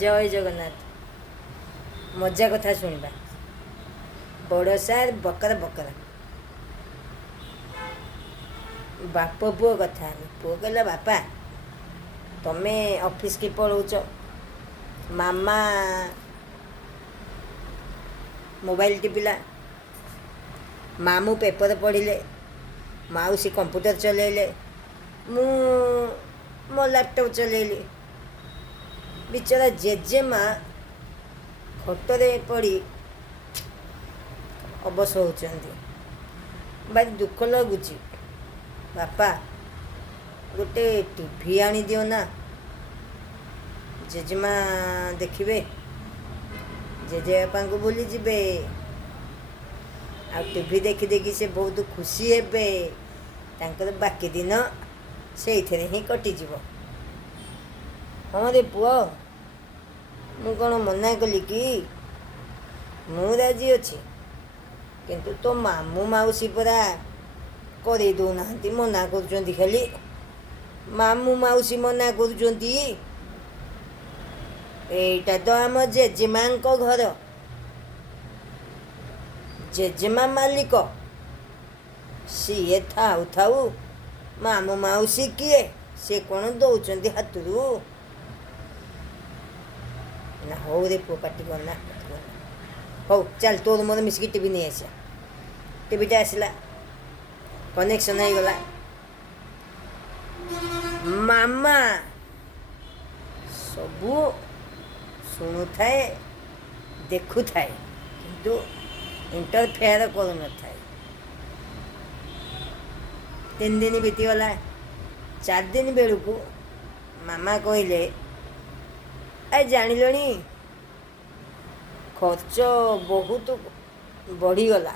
जय जगन्नाथ। मजा कथा शुणा। बड़ सार बकर बकर बाप पुओ कथा। पुओ कहला बापा तमे ऑफिस की पढ़ाऊच, मामा मोबाइल टिपिला, मामू पेपर पढ़िले, माउसी कंप्यूटर चलेले, मु मो लैपटॉप चलेली। बिचारा जेजेमा खटरे पड़ी अबस होचंदी। भारी दुख लगुच। बापा गोटे टीवी आनी दियो ना, जेजेमा देखिबे, जेजेबापा को भूली जिबे। आ टीवी देखी देखी से बहुत खुशी हेबे। तांकर बाकी दिन से ही कटिଯିବ। हाँ रे पुओ, मु कौन मना कली कि मु राजी अच्छी, किंतु तो मामू माउसी परा करे दौना मना कर खाली। मामू माउसी मना कर एटा तो आम जेजेमा घर, जेजेमा मालिक। सीए थाऊ थाऊ मामू माउसी किए से कौन दौरान हाथरू ना। हो रे पुओ पाटी करना। हो चल तोर मोर मिसिकी टीवी नहीं आसा। टीवीटा आसला, कनेक्शन हो गला। मामा सबू शुणु थाए देखु थाए, किंतु इंटरफेयर करू न थाए। 3 दिन बीतीगला। 4 दिन बेलू मामा कहले ए जानिलणी खर्च बहुत बढ़ीगला।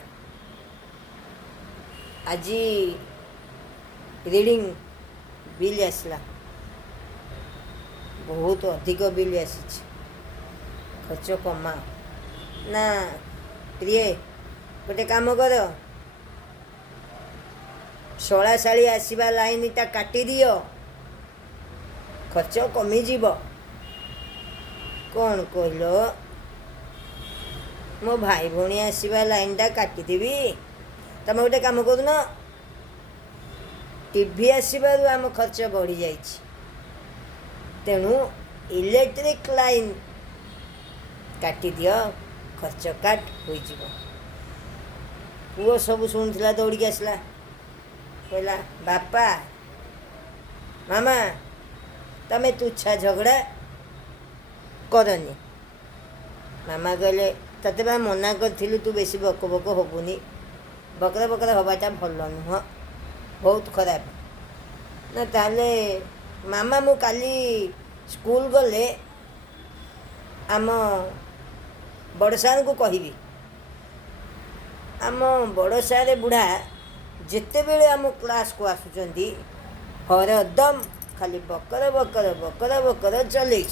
आज रीडिंग बिल आसला, बहुत अधिक बिल आसी। खर्च कमा ना प्रिय। गोटे काम कर, शला शाड़ी आसवा लाइनटा काटी दियो, खर्च कमिजिब। कौन कहल? मो भाई भौणी आसवा लाइनटा काटिदेवी। तुम गोटे काम कर न, टीवी आसबार आम खर्च बढ़ी जाइए, तेणु इलेक्ट्रिक लाइन काटी दियो, खर्च काट हो। पुओ सब शुणुला, दौड़ी आसला, कहला बापा मामा तमें तुच्छा झगड़ा करनी। मामा कहले तते बा मना कर तू बेसी बक बक हबुनी। बकर बकर हवाटा भल नुह, बहुत खराब ना। ताले मामा मु काली स्कूल गले आम बड़ सार को कहबी। आम बड़ सारे बुढ़ा जिते बेले आम क्लास को आसुचंदी हरदम खाली बकर बकर बकर बकर चलई।